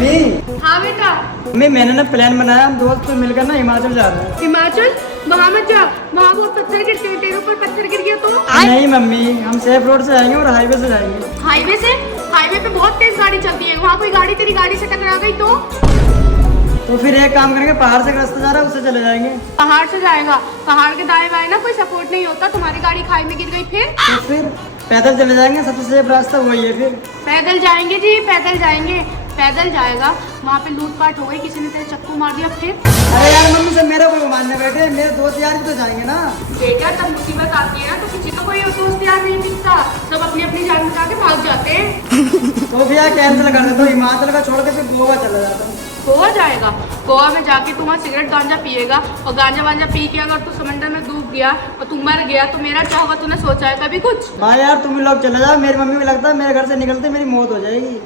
Mummy हाँ बेटा। मैंने ना प्लान बनाया, हम दोस्त तो मिलकर ना हिमाचल जा रहे हैं। हिमाचल? वहाँ मत जा, वहाँ बहुत पत्थर गिरते हैं, तेरे ऊपर पत्थर गिर गया तो? नहीं मम्मी, हम सेफ रोड से जाएंगे और हाईवे से जाएंगे। हाईवे से? हाईवे पे बहुत तेज गाड़ी चलती है, वहाँ कोई गाड़ी तेरी गाड़ी से टकरा गई तो फिर एक काम करेंगे, पहाड़ से एक रास्ता जा रहा है उससे चले जाएंगे। पहाड़ से जाएगा? पहाड़ के दाएं बाएं ना कोई सपोर्ट नहीं होता, तुम्हारी गाड़ी खाई में गिर गई फिर पैदल चले जाएंगे, सबसे सेफ रास्ता वही है। फिर पैदल जाएंगे जी, पैदल जाएंगे। पैदल जाएगा, वहाँ पे लूटपाट हो गई, किसी ने तेरे चक्कू मार दिया फिर? अरे यार मम्मी सब मेरा कोई मानने बैठे, मेरे दोस्त यार भी तो जाएंगे ना। बेटा जब मुसीबत आती है ना तो किसी का कोई दोस्त यार नहीं दिखता, सब अपनी अपनी जान बचा के भाग जाते हैं। तो भैया कैंसिल कर दे, तो हिमाचल का छोड़ के फिर गोवा चला जाता हूँ। गोवा जाएगा? गोवा में जाके तू वहाँ सिगरेट गांजा पिएगा और गांजा वांजा पी के अगर तू समंदर में डूब गया और तू मर गया तो मेरा क्या होगा, तूने सोचा है कभी कुछ? हाँ यार तुम लोग चले जाओ, मेरी मम्मी को लगता है मेरे घर से निकलते मेरी मौत हो जाएगी।